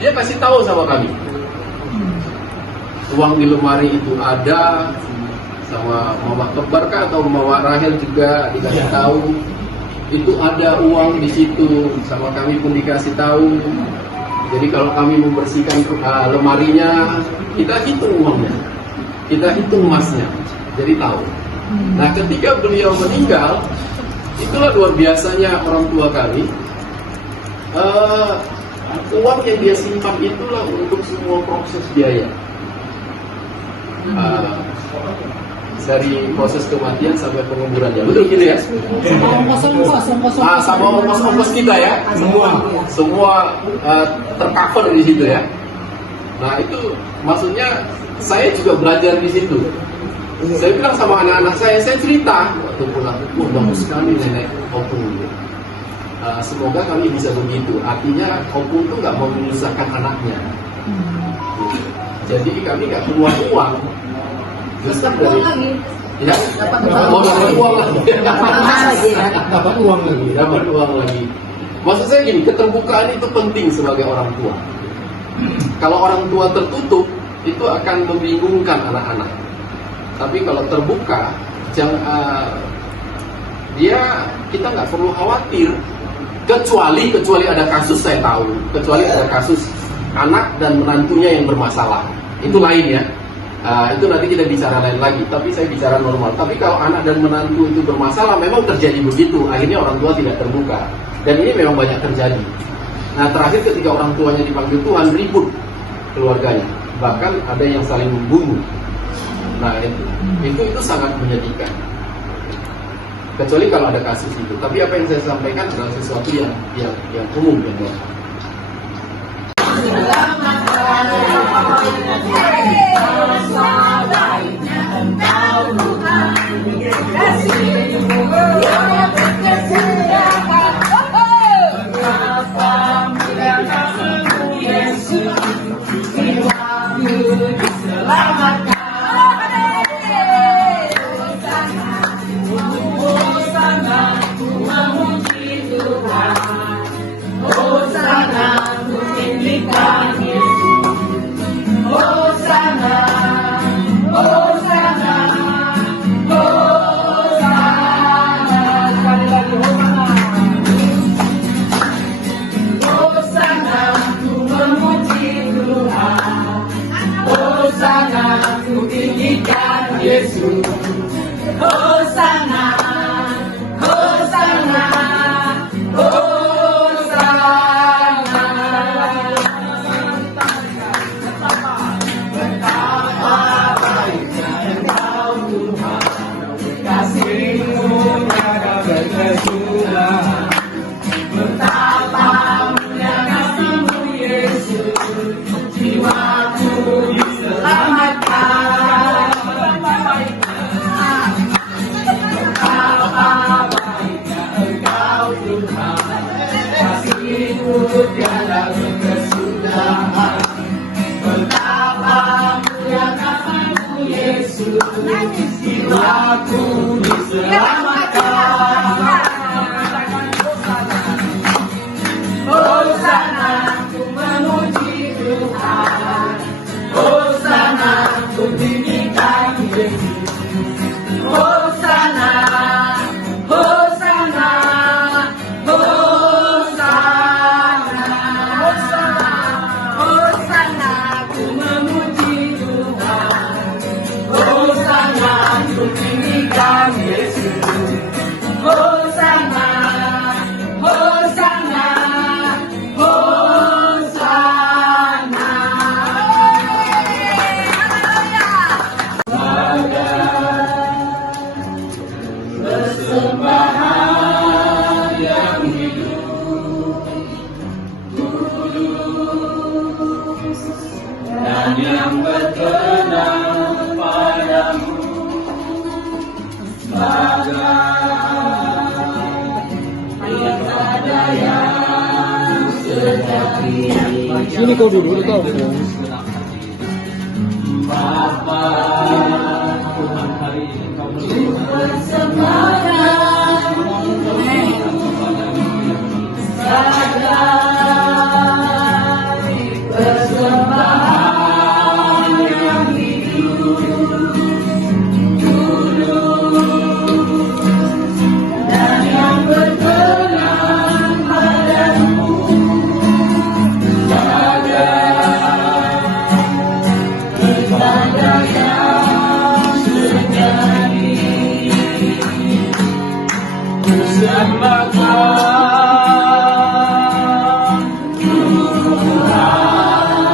dia kasih tahu sama kami. Uang di lemari itu ada, sama Mama Kebar kah atau Mama Rahel juga dikasih tahu. Itu ada uang di situ, sama kami pun dikasih tahu. Jadi kalau kami membersihkan lemarinya, kita hitung uangnya, kita hitung emasnya, jadi tahu. Nah, ketika beliau meninggal, itulah luar biasanya orang tua kami. Uang yang dia simpan itulah untuk semua proses biaya. Dari proses kematian sampai penguburannya, betul gitu ya? Sama ongkos kita ya, semua tercover di situ ya. Nah itu maksudnya saya juga belajar di situ. Saya bilang sama anak-anak saya cerita waktu pulang, bagus sekali nenek opung. Semoga kami bisa begitu. Artinya opung itu nggak mau menyusahkan anaknya. Jadi kami nggak keluar uang. Justru dari ya, dapat uang lagi. Maksud saya gini, keterbukaan itu penting sebagai orang tua. Kalau orang tua tertutup, itu akan membingungkan anak-anak. Tapi kalau terbuka, kita nggak perlu khawatir. Kecuali ada kasus, saya tahu. Kecuali ada kasus anak dan menantunya yang bermasalah, itu lain ya. Itu nanti kita bicara lain lagi, tapi saya bicara normal. Tapi kalau anak dan menantu itu bermasalah, memang terjadi begitu. Akhirnya orang tua tidak terbuka. Dan ini memang banyak terjadi. Nah, terakhir ketika orang tuanya dipanggil Tuhan, ribut keluarganya. Bahkan ada yang saling membunuh. Nah, itu sangat menyedihkan. Kecuali kalau ada kasus itu. Tapi apa yang saya sampaikan adalah sesuatu yang umum yang normal. Yesus, Hosana, Hosana, Hosana. Betapa baiknya Engkau Tuhan, kasih-Mu tiada berkesudahan. Betapa mulia kasih-Mu Yesus, jiwaku diselamatkan. Tiada berkesudahan. Betapa mulia kasih-Mu Yesus, jiwaku diselamatkan. Hosana, ku memuji Tuhan. Hosana, ku tinggikan Yesus. Hosana, Hosana, Yesus, Hosana, Hosana, Hosana. Persembahan yang hidup, kudus, dan yang berkenan padamu. Sini kau duduk kau. Bapa, Tuhan hari ini kau bersemangat, sadari persembahan yang hidup, tulus dan yang berkenan padamu, pada ibadah yang sejati. Persembahkan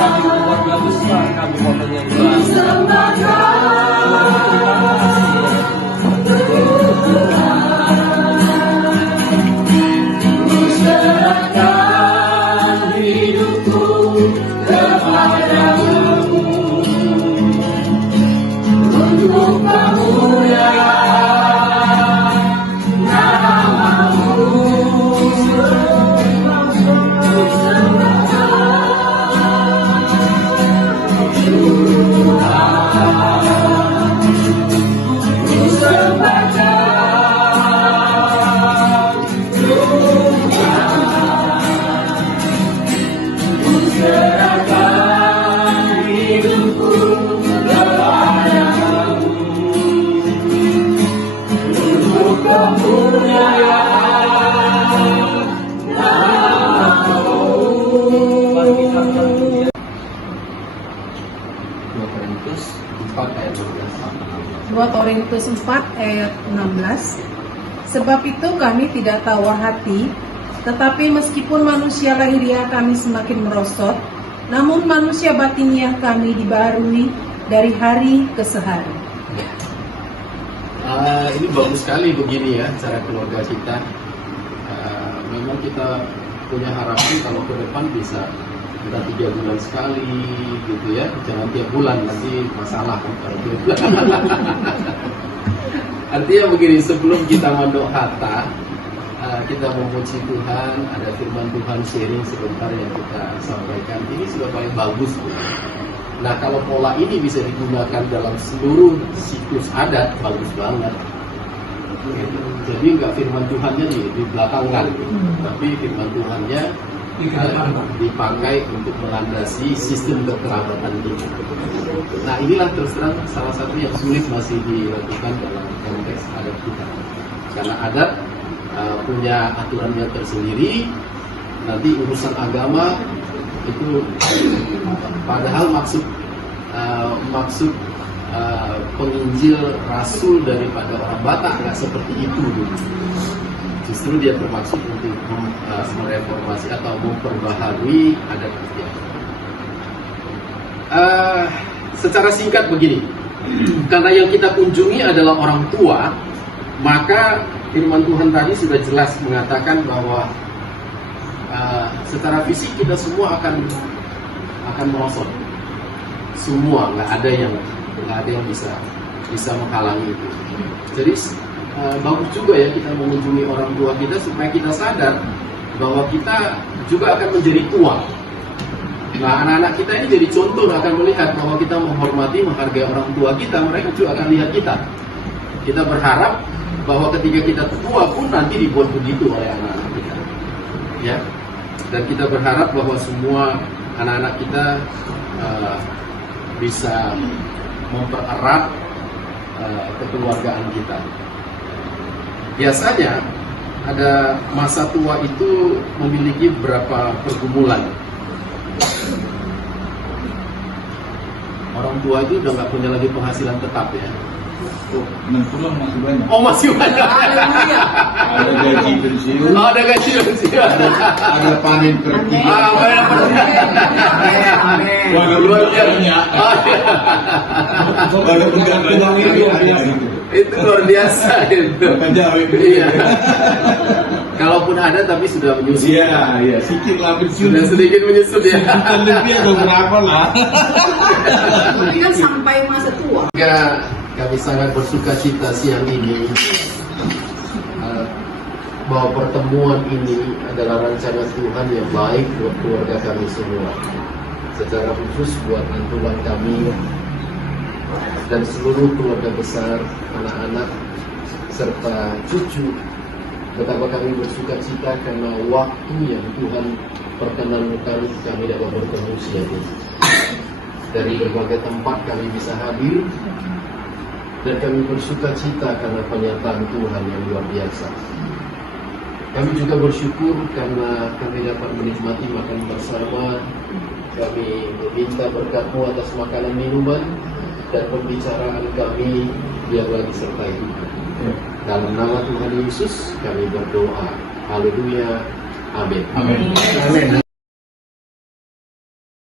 kami keluarga besar, kami mau menyembah. Serahkan hidupku kepadamu untuk kemuliaan namamu. Serahkan hidupku kepadamu untuk kemuliaan namamu. 2 Korintus 4 ayat 16. Sebab itu kami tidak tawar hati, tetapi meskipun manusia lahiriah kami semakin merosot, namun manusia batiniah kami dibaharui dari hari ke sehari. Ini bagus sekali begini ya, cara keluarga kita. Memang kita punya harapan kalau ke depan bisa kita 3 bulan sekali gitu ya, jangan tiap bulan, nanti masalah kan kalau tiap bulan. Artinya begini, sebelum kita mondok hatta, kita memuji Tuhan, ada firman Tuhan sharing sebentar yang kita sampaikan, ini sudah paling bagus. Nah kalau pola ini bisa digunakan dalam seluruh siklus adat, bagus banget. Jadi nggak firman Tuhannya di belakangkan, tapi firman Tuhannya dipakai untuk melandasi sistem kekerabatan kita. Nah inilah terus terang salah satu yang sulit masih dilakukan dalam konteks adat kita, karena adat punya aturannya tersendiri. Nanti urusan agama itu padahal maksud penginjil rasul daripada orang Batak nggak seperti itu. Justru dia bermaksud untuk mereformasi atau memperbaharui adat kita. Secara singkat begini, karena yang kita kunjungi adalah orang tua, maka firman Tuhan tadi sudah jelas mengatakan bahwa secara fisik kita semua akan merosot. Semua, nggak ada yang bisa menghalangi itu. Jadi bagus juga ya kita mengunjungi orang tua kita supaya kita sadar bahwa kita juga akan menjadi tua. Nah anak-anak kita ini jadi contoh, akan melihat bahwa kita menghormati, menghargai orang tua kita, mereka juga akan lihat kita. Kita berharap bahwa ketika kita tua pun nanti dibuat begitu oleh anak-anak kita, ya. Dan kita berharap bahwa semua anak-anak kita bisa mempererat kekeluargaan kita. Biasanya ada masa tua itu memiliki beberapa pergumulan. Orang tua itu udah nggak punya lagi penghasilan tetap ya. Oh, 60 masih banyak. Oh masih banyak. Ada gaji pensiun. Oh, ada gaji pensiun. Ada panen pergi. Banyak. Luar biasa. Walaupun nggak uang itu Itu luar biasa itu. Iya. Kalaupun ada tapi sudah menyusut. Iya, sedikit lah pensiun. Sudah sedikit menyusut ya. Lebih ada berapa lah? Ini kan sampai masa tua. Kami sangat bersuka cita siang ini bahwa pertemuan ini adalah rancangan Tuhan yang baik buat keluarga kami semua, secara khusus buat antulan kami dan seluruh keluarga besar, anak-anak serta cucu Betapa kami bersuka cita karena waktu yang Tuhan perkenankan kami dapat bertemu siang ini. Dari berbagai tempat kami bisa hadir, dan kami bersuka cita karena penyertaan Tuhan yang luar biasa. Kami juga bersyukur karena kami dapat menikmati makan bersama. Kami meminta berkat-Mu atas makanan minuman dan pembicaraan kami biarlah disertai Tuhan. Dalam nama Tuhan Yesus kami berdoa. Haleluya. Amin. Amin. Amin.